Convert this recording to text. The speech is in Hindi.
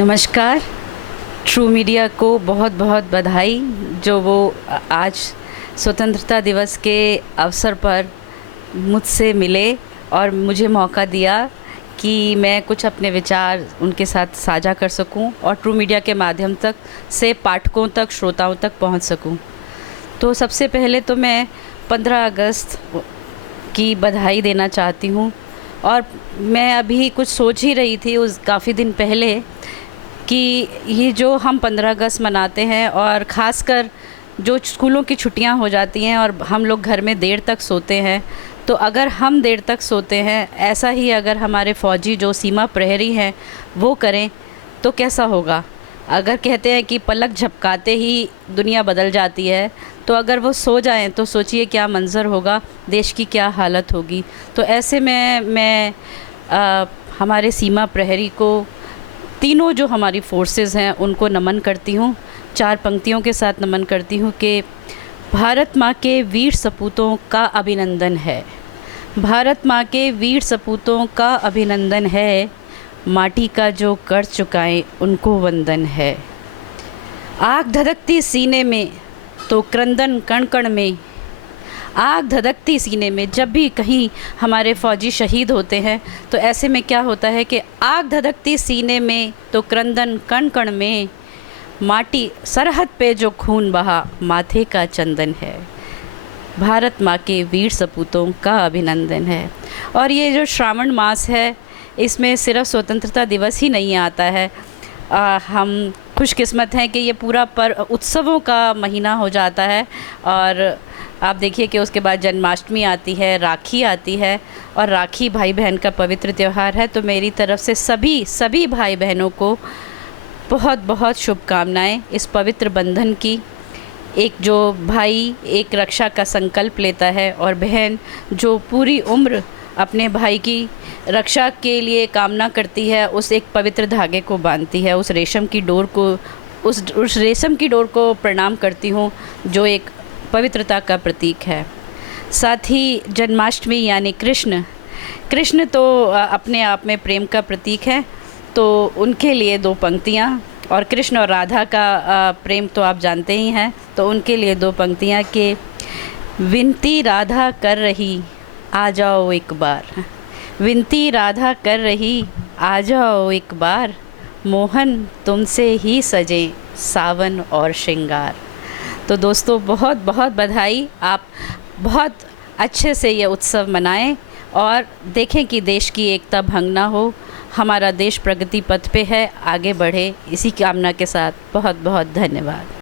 नमस्कार। ट्रू मीडिया को बहुत बहुत बधाई जो वो आज स्वतंत्रता दिवस के अवसर पर मुझसे मिले और मुझे मौका दिया कि मैं कुछ अपने विचार उनके साथ साझा कर सकूं और ट्रू मीडिया के माध्यम तक से पाठकों तक, श्रोताओं तक पहुंच सकूं। तो सबसे पहले तो मैं 15 अगस्त की बधाई देना चाहती हूं। और मैं अभी कुछ सोच ही रही थी उस काफ़ी दिन पहले कि ये जो हम 15 अगस्त मनाते हैं और ख़ासकर जो स्कूलों की छुट्टियां हो जाती हैं और हम लोग घर में देर तक सोते हैं, तो अगर हम देर तक सोते हैं, ऐसा ही अगर हमारे फ़ौजी जो सीमा प्रहरी हैं वो करें तो कैसा होगा। अगर कहते हैं कि पलक झपकाते ही दुनिया बदल जाती है, तो अगर वो सो जाएं तो सोचिए क्या मंज़र होगा, देश की क्या हालत होगी। तो ऐसे में मैं हमारे सीमा प्रहरी को, तीनों जो हमारी फोर्सेस हैं उनको नमन करती हूँ। 4 पंक्तियों के साथ नमन करती हूँ कि भारत माँ के वीर सपूतों का अभिनंदन है, भारत माँ के वीर सपूतों का अभिनंदन है, माटी का जो कर चुकाएं उनको वंदन है। आग धधकती सीने में तो क्रंदन कण कण में, आग धधकती सीने में। जब भी कहीं हमारे फ़ौजी शहीद होते हैं तो ऐसे में क्या होता है कि आग धधकती सीने में तो क्रंदन कण कण में, माटी सरहद पे जो खून बहा माथे का चंदन है। भारत माँ के वीर सपूतों का अभिनंदन है। और ये जो श्रावण मास है, इसमें सिर्फ स्वतंत्रता दिवस ही नहीं आता है। हम खुशकिस्मत हैं कि ये पूरा उत्सवों का महीना हो जाता है। और आप देखिए कि उसके बाद जन्माष्टमी आती है, राखी आती है, और राखी भाई बहन का पवित्र त्यौहार है। तो मेरी तरफ़ से सभी भाई बहनों को बहुत बहुत शुभकामनाएं इस पवित्र बंधन की। एक जो भाई एक रक्षा का संकल्प लेता है और बहन जो पूरी उम्र अपने भाई की रक्षा के लिए कामना करती है, उस एक पवित्र धागे को बांधती है, उस रेशम की डोर को, उस रेशम की डोर को प्रणाम करती हूँ जो एक पवित्रता का प्रतीक है। साथ ही जन्माष्टमी यानी कृष्ण तो अपने आप में प्रेम का प्रतीक है। तो उनके लिए 2 पंक्तियाँ, और कृष्ण और राधा का प्रेम तो आप जानते ही हैं, तो उनके लिए 2 पंक्तियाँ कि विनती राधा कर रही आ जाओ एक बार, विनती राधा कर रही आ जाओ एक बार, मोहन तुमसे ही सजे सावन और श्रृंगार। तो दोस्तों बहुत बहुत बधाई। आप बहुत अच्छे से ये उत्सव मनाएं और देखें कि देश की एकता भंग ना हो, हमारा देश प्रगति पथ पे है, आगे बढ़े। इसी कामना के साथ बहुत बहुत धन्यवाद।